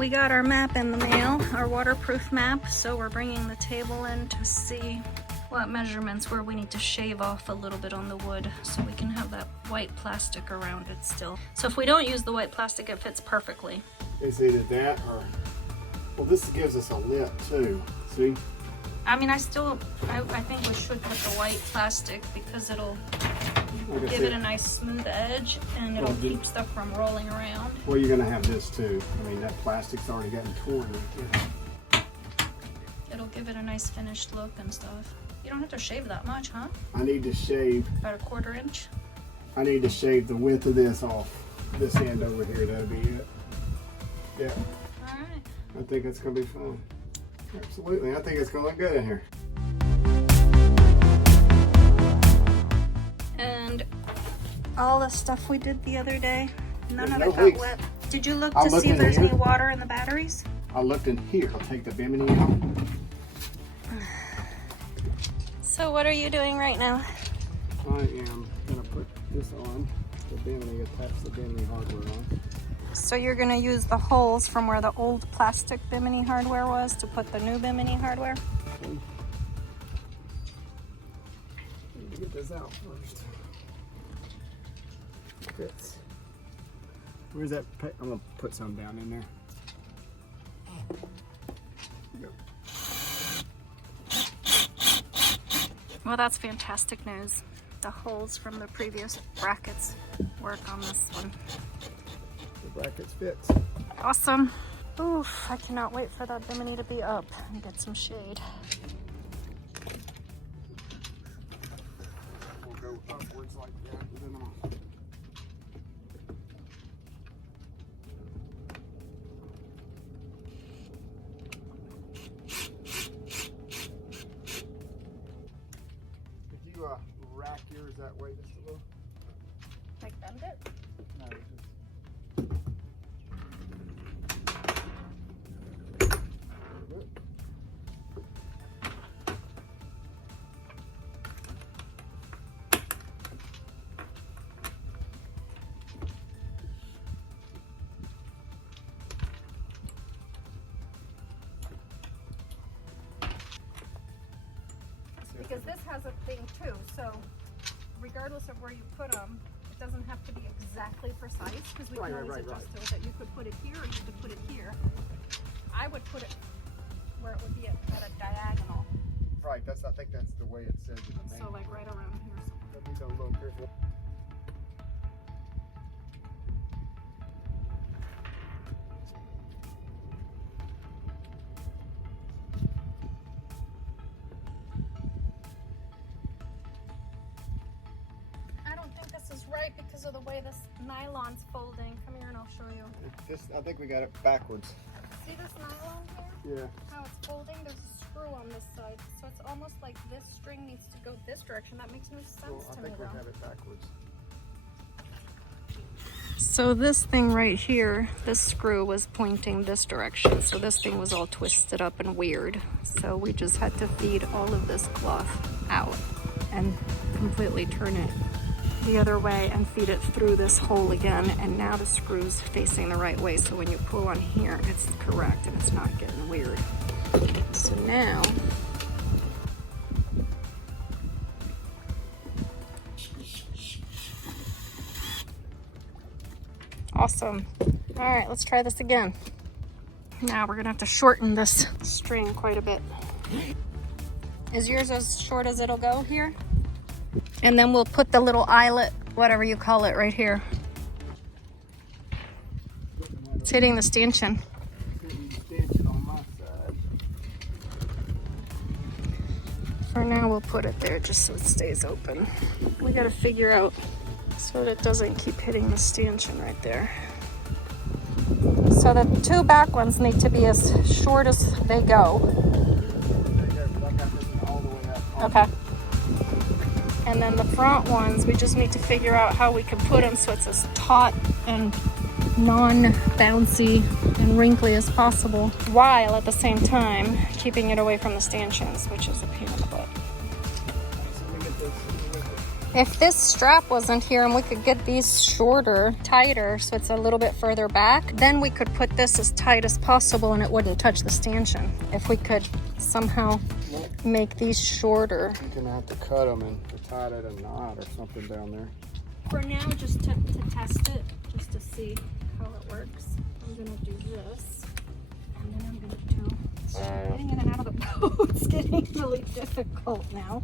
We got our map in the mail, our waterproof map, so we're bringing the table in to see what measurements where we need to shave off a little bit on the wood so we can have that white plastic around it still. So if we don't use the white plastic, it fits perfectly. It's either that or, well, this gives us a lip too, see? I mean, I think we should put the white plastic because it'll give it a nice smooth edge and it'll keep stuff from rolling around. Well, you're gonna have this too. I mean, that plastic's already gotten torn right there. It'll give it a nice finished look and stuff. You don't have to shave that much, huh? I need to shave. About a 1/4 inch? I need to shave the width of this off this end over here. That'll be it. Yeah. All right. I think it's gonna be fun. Absolutely. I think it's gonna look good in here. And all the stuff we did the other day, none of There's it no got leaks. wet. Did you look I'll to look see if in there's here. any water in the batteries? I looked in here. I'll take the bimini out. So what are you doing right now? I am gonna put this on the bimini, attach the bimini hardware on. So you're gonna use the holes from where the old plastic bimini hardware was to put the new bimini hardware? Okay. Need to get this out first. Fits. Where's that? I'm gonna put some down in there. Go. Well, that's fantastic news. The holes from the previous brackets work on this one. The brackets fit. Awesome. Oof, I cannot wait for that bimini to be up and get some shade. We'll go upwards like that, and then Could you rack yours that way just a little? Like bend it? No, just. Because this has a thing too, so regardless of where you put them, it doesn't have to be exactly precise because we can always adjust it. That you could put it here or you could put it here. I would put it where it would be at a diagonal. Right, I think that's the way it says in the name. So like right around here. Let me go a little careful. I don't think this is right because of the way this nylon's folding. Come here and I'll show you. I think we got it backwards. See this nylon here? Yeah. How it's folding? There's a screw on this side. So it's almost like this string needs to go this direction. That makes no sense Well, I to me think we though. have it backwards. So this thing right here, this screw was pointing this direction. So this thing was all twisted up and weird. So we just had to feed all of this cloth out and completely turn it the other way and feed it through this hole again. And now the screw's facing the right way. So when you pull on here, it's correct and it's not getting weird. So now, awesome. All right, let's try this again. Now we're gonna have to shorten this string quite a bit. Is yours as short as it'll go here? And then we'll put the little eyelet, whatever you call it, right here. It's hitting the stanchion. On my side. For now, we'll put it there just so it stays open. We gotta figure out so that it doesn't keep hitting the stanchion right there. So the two back ones need to be as short as they go. Okay. And then the front ones, we just need to figure out how we can put them so it's as taut and non-bouncy and wrinkly as possible, while at the same time keeping it away from the stanchions, which is a pain in the butt. So we If this strap wasn't here and we could get these shorter, tighter, so it's a little bit further back, then we could put this as tight as possible and it wouldn't touch the stanchion. If we could somehow make these shorter. You're gonna have to cut them and tie it at a knot or something down there. For now, just to test it, just to see how it works, I'm gonna do this. And then I'm gonna do, getting in and out of the boat's getting really difficult now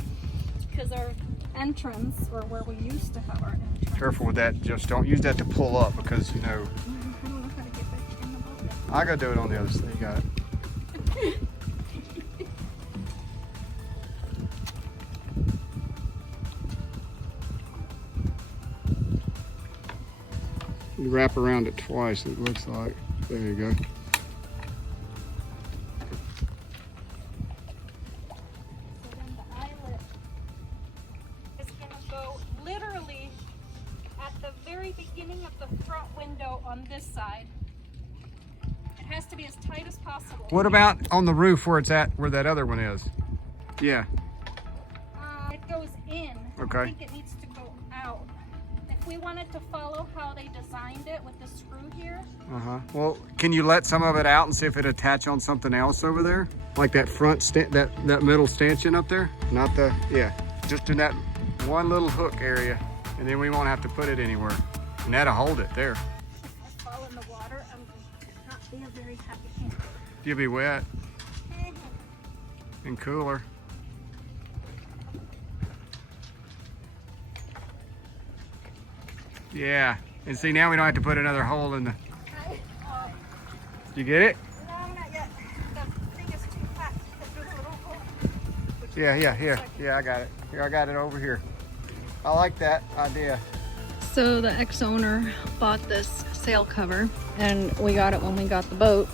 because our entrance, or where we used to have our entrance. Careful with that. Just don't use that to pull up because, you know. I don't know how to get back in the boat. I gotta do it on the other side. You got it. You wrap around it twice, it looks like. There you go. On this side, it has to be as tight as possible. What about on the roof where it's at, where that other one is? Yeah. It goes in. Okay. I think it needs to go out. If we wanted to follow how they designed it with the screw here. Well, can you let some of it out and see if it attach on something else over there? Like that front, that middle stanchion up there? Not the, yeah. Just in that one little hook area. And then we won't have to put it anywhere. And that'll hold it there. In the water, I'm not be a very happy camper. You'll be wet and cooler. Yeah, and see now we don't have to put another hole in the. You get it? No, not yet. The thing is too fat to do a little hole. Yeah, I got it. Here, I got it over here. I like that idea. So the ex-owner bought this sail cover and we got it when we got the boat,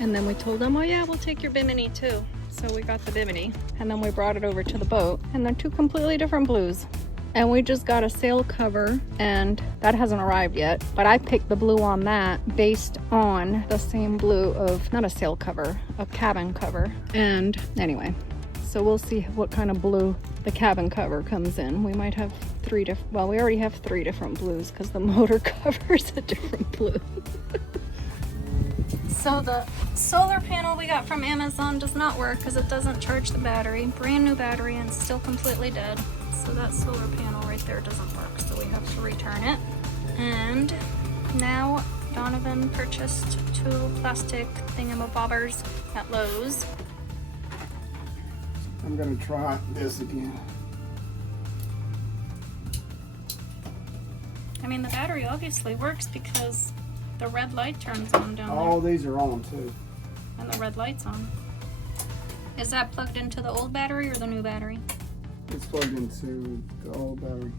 and then we told them, oh yeah, we'll take your bimini too. So we got the bimini and then we brought it over to the boat, and they're two completely different blues. And we just got a sail cover and that hasn't arrived yet, but I picked the blue on that based on the same blue of, not a sail cover, a cabin cover. And anyway, so we'll see what kind of blue the cabin cover comes in. We might have three different, well, we already have three different blues because the motor cover is a different blue. So the solar panel we got from Amazon does not work because it doesn't charge the battery. Brand new battery and still completely dead. So that solar panel right there doesn't work, so we have to return it. And now Donovan purchased 2 plastic thingamabobbers at Lowe's. I'm gonna try this again. I mean, the battery obviously works because the red light turns on down there. All these are on too. And the red light's on. Is that plugged into the old battery or the new battery? It's plugged into the old battery.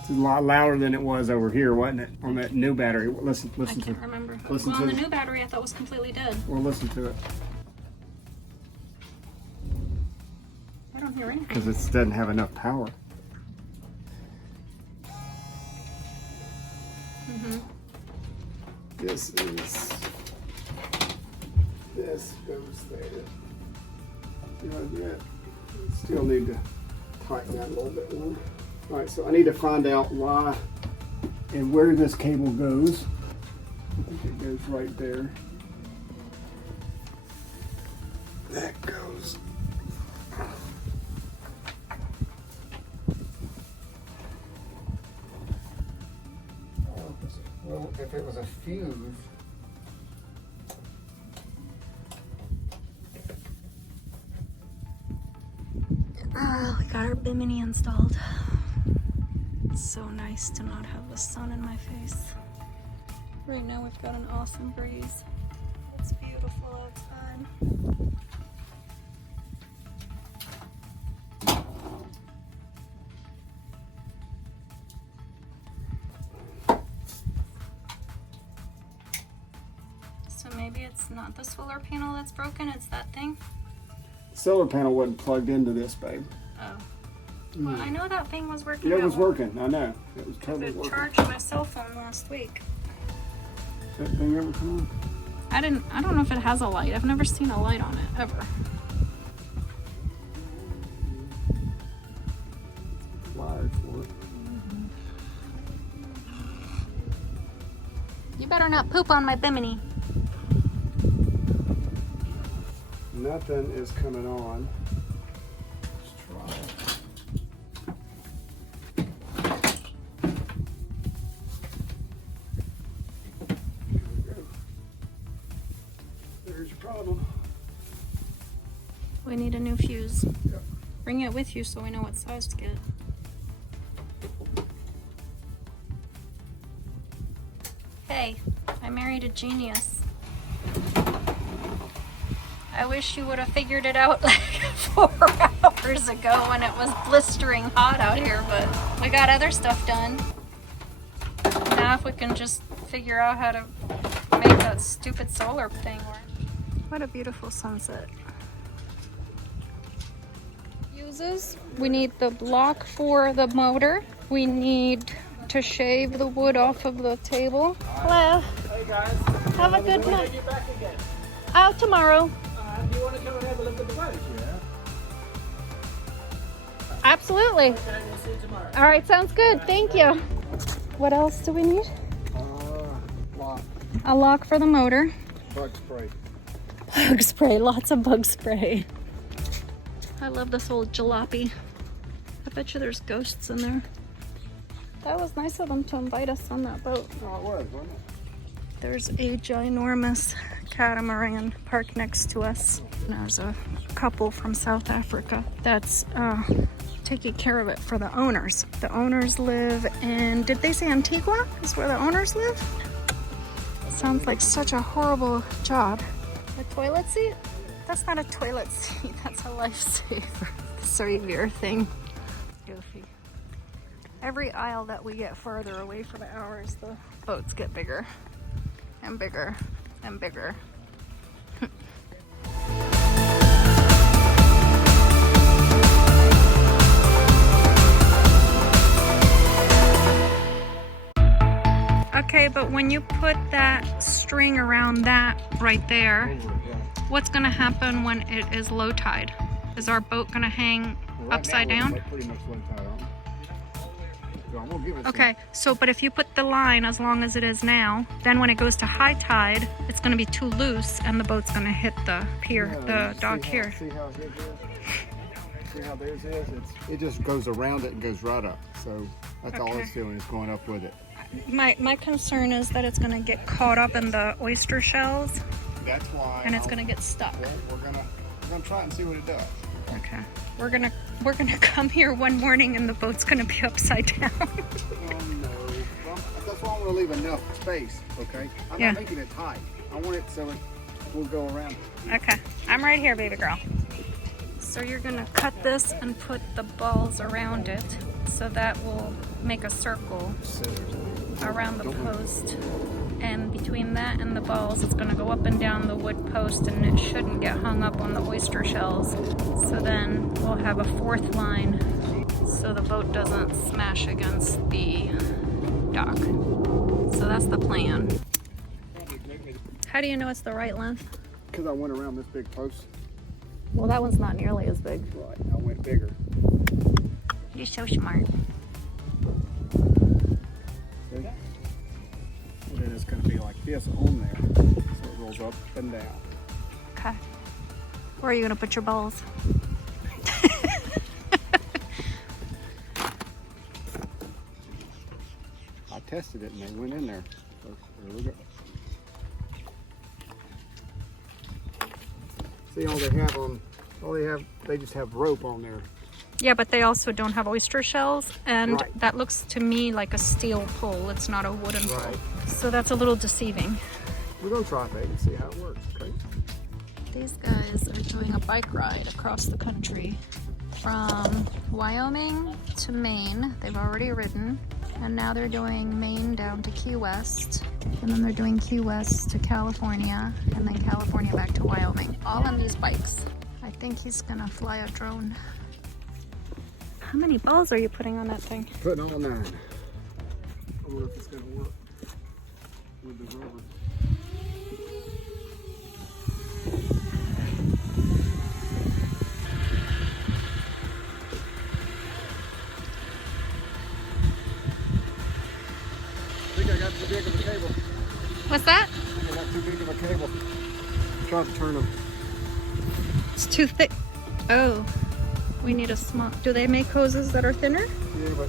It's a lot louder than it was over here, wasn't it? On that new battery. Listen I to can't remember. Listen Well, to on the new battery I thought was completely dead. Well, listen to it. I don't hear anything. Because it doesn't have enough power. This goes there. See how I do that? Still need to tighten that a little bit more. All right, so I need to find out why and where this cable goes. I think it goes right there. That goes. Well, if it was a fuse. We got our bimini installed. It's so nice to not have the sun in my face. Right now we've got an awesome breeze. It's beautiful outside. So maybe it's not the solar panel that's broken, it's that thing? Solar panel wasn't plugged into this, babe. Oh. Well, I know that thing was working. Yeah, it was working. I know. It was totally working. I charged my cell phone last week. That thing ever come on? I don't know if it has a light. I've never seen a light on it, ever. sorry for it. You better not poop on my bimini. Nothing is coming on. Let's try. There we go. There's your problem. We need a new fuse. Yep. Bring it with you so we know what size to get. Hey, I married a genius. I wish you would have figured it out like 4 hours ago when it was blistering hot out here, but we got other stuff done. Now if we can just figure out how to make that stupid solar thing work. What a beautiful sunset. Fuses. We need the block for the motor. We need to shave the wood off of the table. Hello. Hey guys. Have a good When night. are you back again? Out tomorrow. Do you want to come and have a look at the boat? Yeah. Absolutely. Okay, we'll see you tomorrow. All right, sounds good. Thank you. What else do we need? Lock. A lock for the motor. Bug spray. Bug spray, lots of bug spray. I love this old jalopy. I bet you there's ghosts in there. That was nice of them to invite us on that boat. Oh, it was, wasn't it? There's a ginormous catamaran parked next to us. There's a couple from South Africa that's taking care of it for the owners. The owners live in, did they say Antigua is where the owners live? Sounds like such a horrible job. A toilet seat? That's not a toilet seat, that's a lifesaver. Savior thing. Goofy. Every aisle that we get farther away from ours, the boats get bigger and bigger and bigger. Okay, but when you put that string around that right there, what's gonna happen when it is low tide? Is our boat gonna hang upside down? Pretty much low tide on. So I'm gonna give it Okay, so but if you put the line as long as it is now, then when it goes to high tide, it's gonna be too loose and the boat's gonna hit the pier, the dock here. See how his is? See how theirs is? It just goes around it and goes right up. So that's all Okay. it's doing is going up with it. My concern is that it's gonna get caught up in the oyster shells That's why. and it's gonna get stuck. Well, we're gonna try it and see what it does. Okay. We're gonna come here one morning and the boat's gonna be upside down. Oh no. Well, that's why I want to leave enough space, okay? I'm Yeah. not making it tight. I want it so it will go around. Okay, I'm right here, baby girl. So you're gonna cut this and put the balls around it, so that will make a circle around the post. And between that and the balls, it's gonna go up and down the wood post, and it shouldn't get hung up on the oyster shells. So then we'll have a fourth line, so the boat doesn't smash against the dock. So that's the plan. How do you know it's the right length? Because I went around this big post. Well, that one's not nearly as big. Right. I went bigger. You're so smart. See? And then it's going to be like this on there. So it rolls up and down. Okay. Where are you gonna put your balls? I tested it and they went in there. So there we go. See, they just have rope on there. Yeah, but they also don't have oyster shells, and Right. that looks to me like a steel pole. It's not a wooden pole. Right. So that's a little deceiving. We're going to try it, baby, and see how it works, okay? These guys are doing a bike ride across the country from Wyoming to Maine. They've already ridden, and now they're doing Maine down to Key West, and then they're doing Key West to California, and then California back to Wyoming, all on these bikes. I think he's gonna fly a drone. How many balls are you putting on that thing? Putting all 9. I wonder if it's going to work with the rubber. try to turn them. It's too thick. Oh, we need a small. Do they make hoses that are thinner? Yeah, but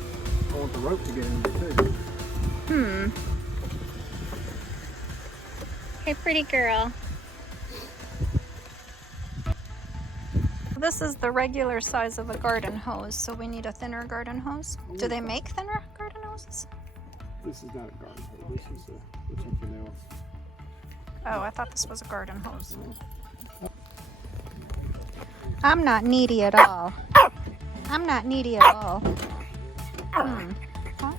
I want the rope to get in there too. Hey, pretty girl. This is the regular size of a garden hose, so we need a thinner garden hose. Do they make thinner garden hoses? This is not a garden hose. This is something else. Oh, I thought this was a garden hose. I'm not needy at all. I'm not needy at all. Huh?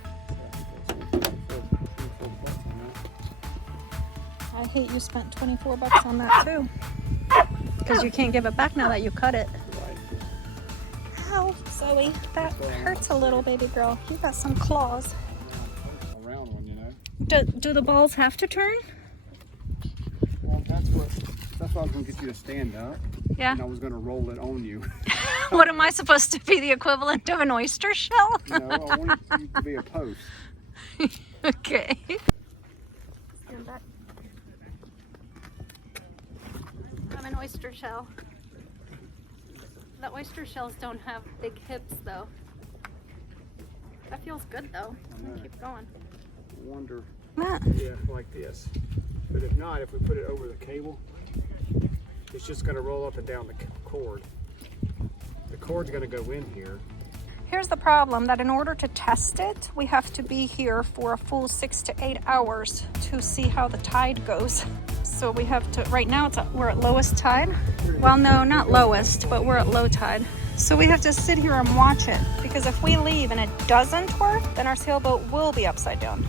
I hate you spent 24 bucks on that too. Because you can't give it back now that you cut it. Right. Ow, Zoe, that hurts a little, baby girl. You got some claws. A round one, you know. Do the balls have to turn? Well, that's why I was going to get you to stand up. Yeah. And I was going to roll it on you. What am I supposed to be, the equivalent of an oyster shell? No, I wanted you to be a post. Okay. Stand back. I'm an oyster shell. The oyster shells don't have big hips though. That feels good though. Keep going. I wonder, Matt. yeah, like this. But if not, if we put it over the cable, it's just going to roll up and down the cord. The cord's going to go in here. Here's the problem, that in order to test it, we have to be here for a full 6 to 8 hours to see how the tide goes. So we have to, right now we're at lowest tide. Well, no, not lowest, but we're at low tide. So we have to sit here and watch it, because if we leave and it doesn't work, then our sailboat will be upside down.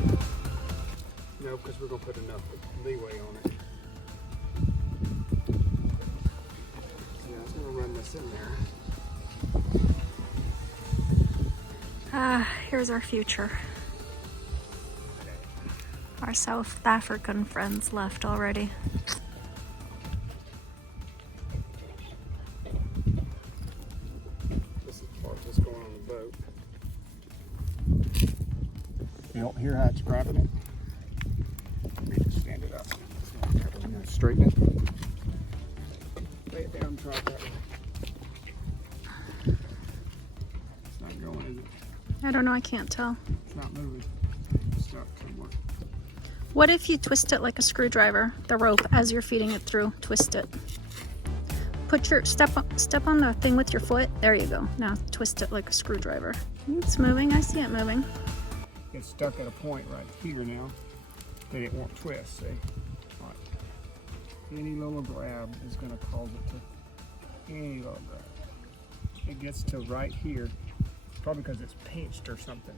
No, because we're going to put enough leeway on it. Yeah, I was going to run this in there. Here's our future. Our South African friends left already. This is part that's going on the boat. You don't hear how it's grabbing it? Let me just stand it up. Straighten it. Lay it down, try it that way. It's not going, is it? I don't know, I can't tell. It's not moving. It's stuck somewhere. What if you twist it like a screwdriver, the rope, as you're feeding it through? Twist it. Put your step on the thing with your foot. There you go. Now twist it like a screwdriver. It's moving. I see it moving. It's stuck at a point right here now that it won't twist, see? Right. Any little grab is going to cause it to, any little grab. It gets to right here, probably because it's pinched or something.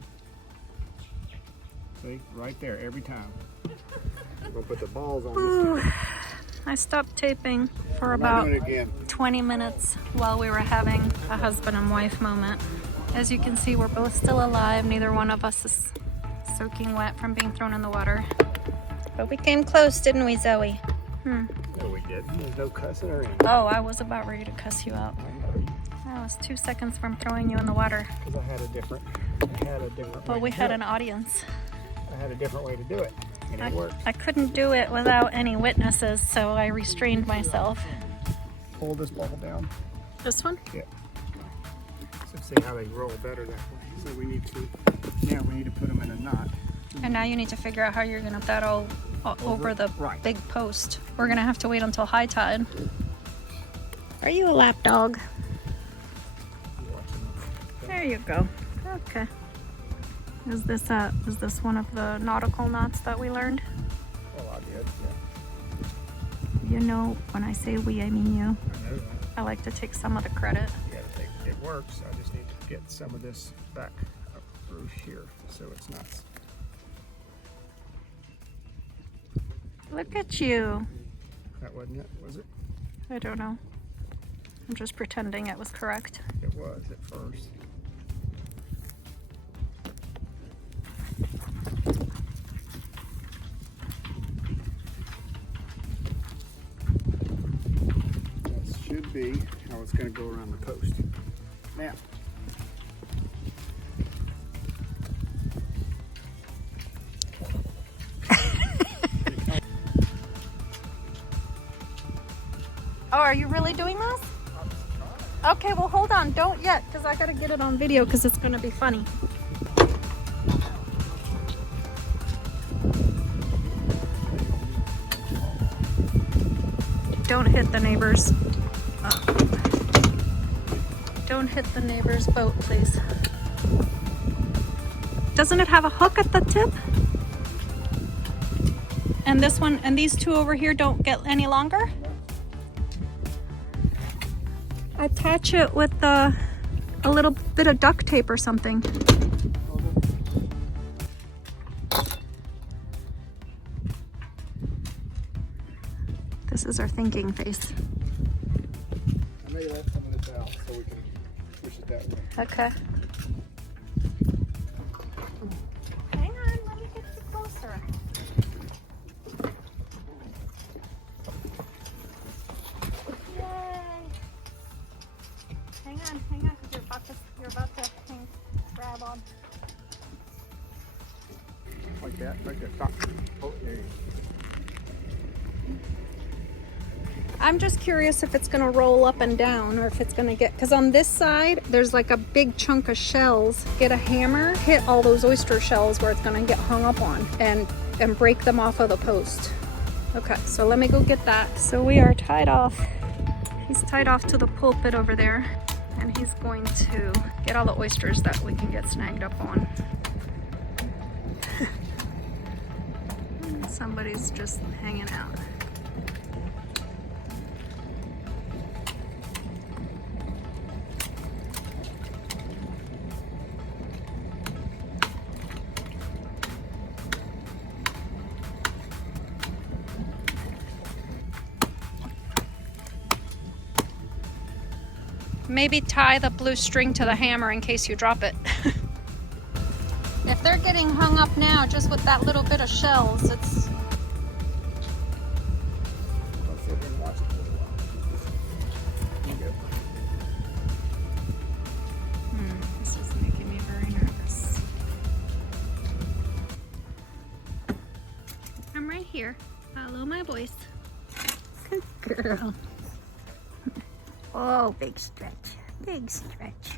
See, right there every time. We're going to put the balls on this time. I stopped taping for about 20 minutes while we were having a husband and wife moment. As you can see, we're both still alive. Neither one of us is soaking wet from being thrown in the water. But we came close, didn't we, Zoe? No, we didn't. There's no cussing or anything. Oh, I was about ready to cuss you out. I was 2 seconds from throwing you in the water. Because I had a different Well, we had an audience. I had a different way to do it, and it worked. I couldn't do it without any witnesses, so I restrained myself. Pull this ball down. This one? Yeah. So see how they roll better that way. So we need to put them in a knot. And now you need to figure out how you're going to put that all over the big post. We're going to have to wait until high tide. Are you a lap dog? There you go. Okay. Is this one of the nautical knots that we learned? Well, I did, yeah. You know, when I say we, I mean you. I know that. I like to take some of the credit. Yeah, it works. I just need to get some of this back up through here so it's not. Look at you. That wasn't it, was it? I don't know. I'm just pretending it was correct. It was at first. That should be how it's going to go around the post. Now, Oh, are you really doing this? Okay, well hold on, don't yet, because I gotta get it on video because it's gonna be funny. Don't hit the neighbor's. Don't hit the neighbor's boat, please. Doesn't it have a hook at the tip? And this one, and these two over here don't get any longer? Attach it with a little bit of duct tape or something. This is our thinking face. I may let some of this out so we can push it that way. Okay. Hang on, let me get you closer. Yay! Hang on, because you're about to grab on. Like that, right there. Stop. Oh, there you go. I'm just curious if it's gonna roll up and down or if it's gonna get, because on this side, there's like a big chunk of shells. Get a hammer, hit all those oyster shells where it's gonna get hung up on and break them off of the post. Okay, so let me go get that. So we are tied off. He's tied off to the pulpit over there, and he's going to get all the oysters that we can get snagged up on. Somebody's just hanging out. Maybe tie the blue string to the hammer in case you drop it. If they're getting hung up now just with that little bit of shells, it's... I'll sit here and watch it for a while. There you go. This is making me very nervous. I'm right here. Follow my voice. Good girl. Oh, big stretch. Big stretch.